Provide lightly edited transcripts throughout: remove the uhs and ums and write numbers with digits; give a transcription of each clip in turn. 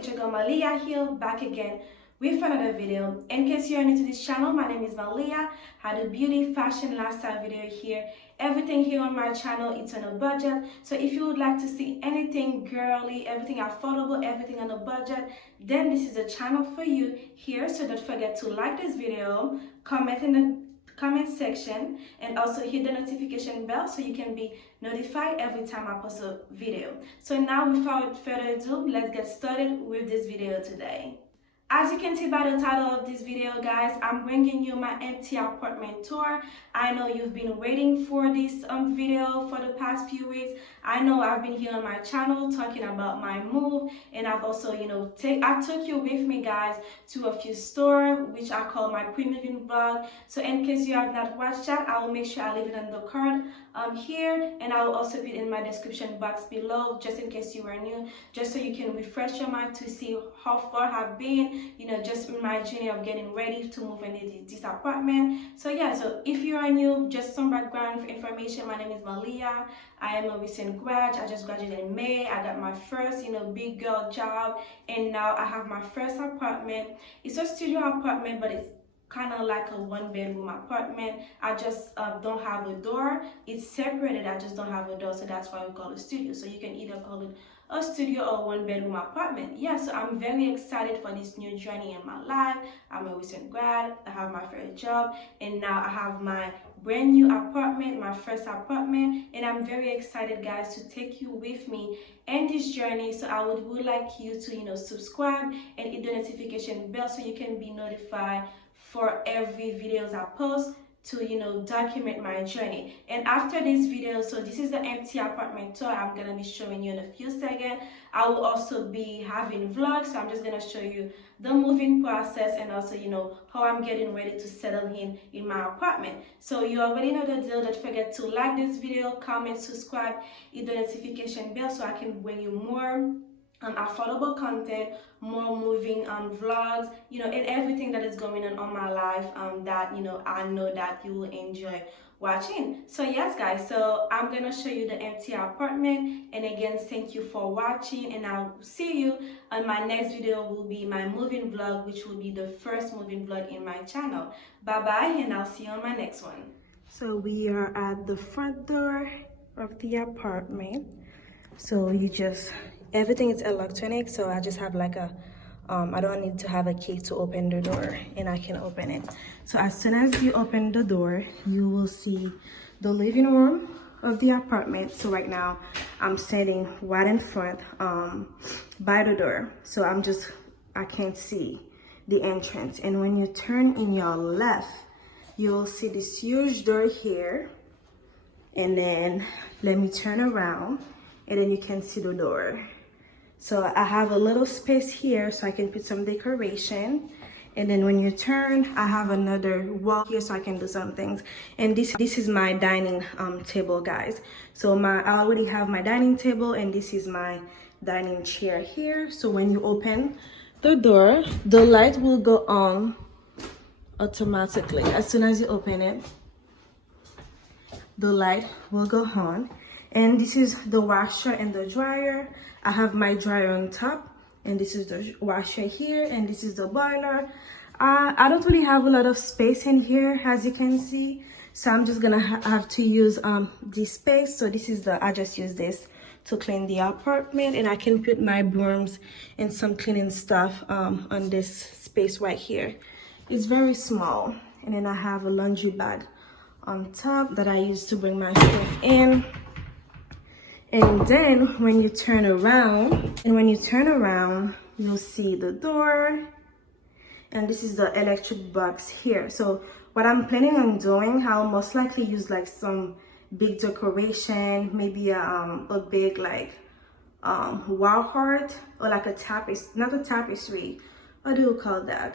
it's your girl Malya here, back again with another video. In case you're new to this channel, my name is Malya. I do beauty, fashion, lifestyle video here. Everything here on my channel, it's on a budget. So if you would like to see anything girly, everything affordable, everything on a budget, then this is a channel for you here. So don't forget to like this video, comment in the comment section, and also hit the notification bell so you can be notified every time I post a video. So now, without further ado, let's get started with this video today. As you can see by the title of this video, guys, I'm bringing you my empty apartment tour. I know you've been waiting for this video for the past few weeks. I know I've been here on my channel talking about my move, and I've also, I took you with me, guys, to a few stores, which I call my pre-moving vlog. So in case you have not watched that, I will make sure I leave it on the card here, and I will also put it in my description box below, just in case you are new, just so you can refresh your mind to see how far I've been, just in my journey of getting ready to move into this apartment. So yeah, so if you are new, just some background information. My name is Malya. I am a recent grad. I just graduated in May. I got my first, big girl job, and now I have my first apartment. It's a studio apartment, but it's kind of like a one-bedroom apartment. I just don't have a door. It's separated. I just don't have a door, so that's why we call it a studio. So you can either call it a studio or one-bedroom apartment. Yeah, so I'm very excited for this new journey in my life. I'm a recent grad. I have my first job, and now I have my brand new apartment, my first apartment, and I'm very excited, guys, to take you with me in this journey. So I would like you to subscribe and hit the notification bell so you can be notified for every videos I post, to document my journey. And after this video, so this is the empty apartment tour I'm gonna be showing you in a few seconds. I will also be having vlogs, so I'm just gonna show you the moving process, and also how I'm getting ready to settle in my apartment. So you already know the deal. Don't forget to like this video, comment, subscribe, hit the notification bell so I can bring you more affordable content, more moving vlogs, and everything that is going on my life that I know that you will enjoy watching. So yes, guys, so I'm gonna show you the empty apartment, and again, thank you for watching, and I'll see you on my next video. Will be my moving vlog, which will be the first moving vlog in my channel. Bye bye, and I'll see you on my next one. So we are at the front door of the apartment. So everything is electronic, so I just have like I don't need to have a key to open the door, and I can open it. So as soon as you open the door, you will see the living room of the apartment. So right now I'm standing right in front by the door, so I can't see the entrance. And when you turn in your left, you'll see this huge door here, and then let me turn around, and then you can see the door. So I have a little space here so I can put some decoration. And then when you turn, I have another wall here so I can do some things. And this is my dining table, guys. So I already have my dining table, and this is my dining chair here. So when you open the door, the light will go on automatically. As soon as you open it, the light will go on. And this is the washer and the dryer. I have my dryer on top, and this is the washer here, and this is the boiler. I don't really have a lot of space in here, as you can see, so I'm just gonna have to use this space. So I just use this to clean the apartment, and I can put my brooms and some cleaning stuff on this space right here. It's very small. And then I have a laundry bag on top that I use to bring my stuff in. And then when you turn around, you'll see the door, and this is the electric box here. So what I'm planning on doing, I'll most likely use like some big decoration, maybe a big like wall art, or like a tapestry, not a tapestry, what do you call that?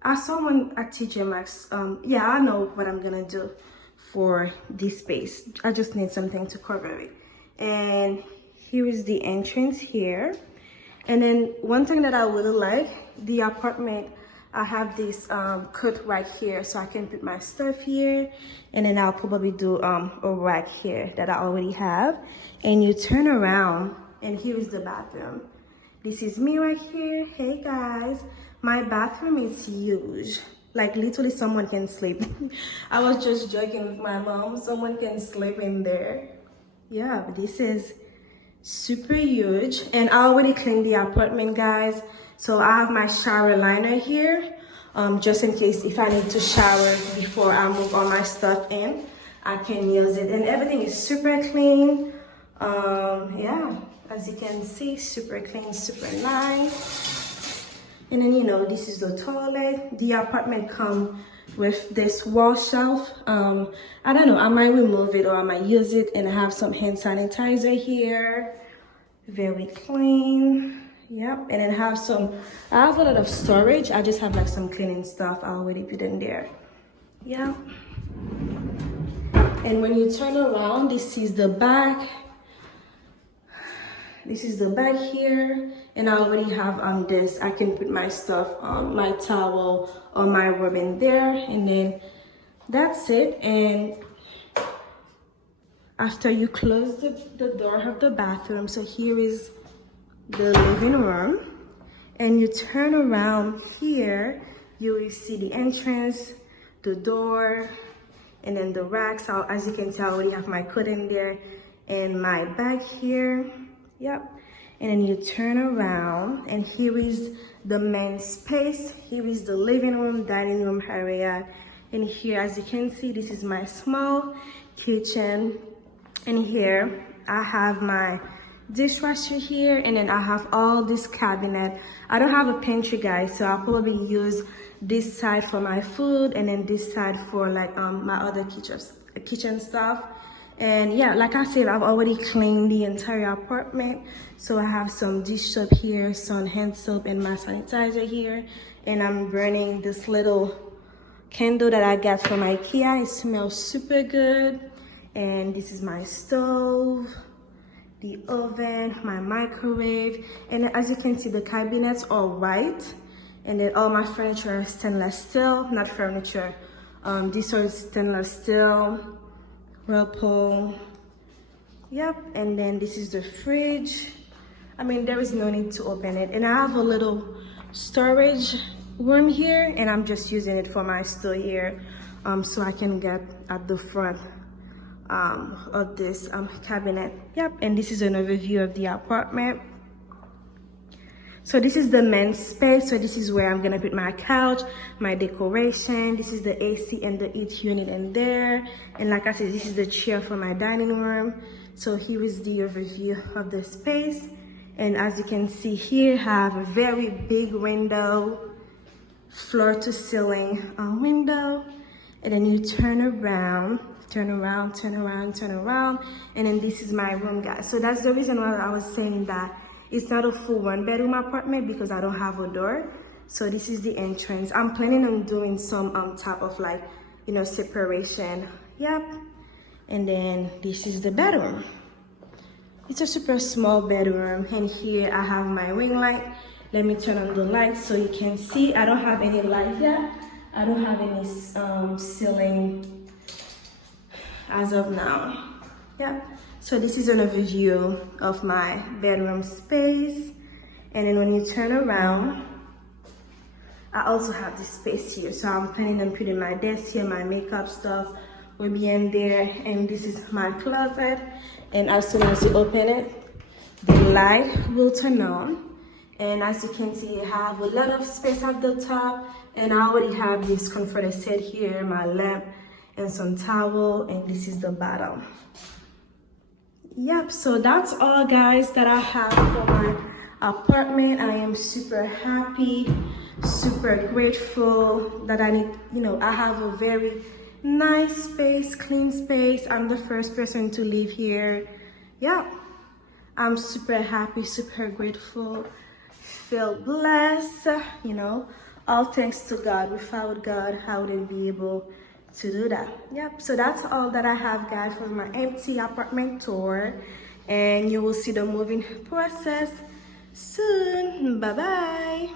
I saw one at TJ Maxx. Yeah, I know what I'm gonna do for this space. I just need something to cover it. And here is the entrance here. And then one thing that I really like, the apartment, I have this curtain right here, so I can put my stuff here, and then I'll probably do a rack here that I already have. And you turn around, and here is the bathroom. This is me right here. Hey guys, my bathroom is huge. Like literally someone can sleep. I was just joking with my mom. Someone can sleep in there. Yeah, but this is super huge. And I already cleaned the apartment, guys. So I have my shower liner here. Just in case if I need to shower before I move all my stuff in, I can use it. And everything is super clean. Yeah, as you can see, super clean, super nice. And then, you know, this is the toilet. The apartment comes with this wall shelf. I don't know, I might remove it or I might use it. And I have some hand sanitizer here. Very clean. Yep. And then I have a lot of storage. I just have like some cleaning stuff I already put in there. Yeah. And when you turn around, this is the back. This is the back here, and I already have this. I can put my stuff, my towel or my robe in there, and then that's it. And after you close the door of the bathroom, so here is the living room, and you turn around here, you will see the entrance, the door, and then the racks. So as you can tell, I already have my coat in there and my bag here. Yep. And then you turn around, and here is the main space. Here is the living room, dining room area. And here, as you can see, this is my small kitchen. And here I have my dishwasher here, and then I have all this cabinet. I don't have a pantry, guys, so I'll probably use this side for my food and then this side for like my other kitchen stuff. And yeah, like I said, I've already cleaned the entire apartment. So I have some dish soap here, some hand soap, and my sanitizer here. And I'm burning this little candle that I got from IKEA. It smells super good. And this is my stove, the oven, my microwave. And as you can see, the cabinets are white. And then all my furniture is stainless steel, not furniture. These are stainless steel. Whirlpool. Yep. And then this is the fridge. I mean, there is no need to open it. And I have a little storage room here, and I'm just using it for my store here, so I can get at the front of this cabinet. Yep. And this is an overview of the apartment. So this is the men's space. So this is where I'm gonna put my couch, my decoration. This is the AC and the heat unit in there. And like I said, this is the chair for my dining room. So here is the overview of the space. And as you can see here, I have a very big window, floor to ceiling window. And then you turn around. And then this is my room, guys. So that's the reason why I was saying that it's not a full 1-bedroom apartment, because I don't have a door. So this is the entrance. I'm planning on doing some type of like, you know, separation. Yep. And then this is the bedroom. It's a super small bedroom. And here I have my ring light. Let me turn on the light so you can see. I don't have any light yet. I don't have any ceiling as of now. Yep. So this is an overview of my bedroom space. And then when you turn around, I also have this space here. So I'm planning on putting my desk here, my makeup stuff will be in there. And this is my closet. And as soon as you open it, the light will turn on. And as you can see, I have a lot of space at the top. And I already have this comforter set here, my lamp, and some towel. And this is the bottom. Yep, so that's all, guys, that I have for my apartment. I am super happy, super grateful that I have a very nice space, clean space. I'm the first person to live here. Yeah, I'm super happy, super grateful, feel blessed, you know, all thanks to God. Without God, I wouldn't be able to do that. Yep, so that's all that I have, guys, for my empty apartment tour, and you will see the moving process soon. Bye bye.